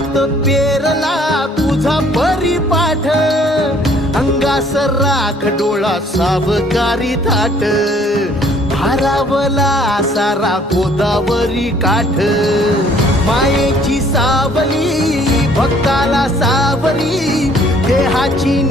पेरला तुझा परिपाठ. अंगास राख डोळा सावकारी थाट. भारावला सारा गोदावरी काठ. मायेची सावली भक्ताला सावली देहाची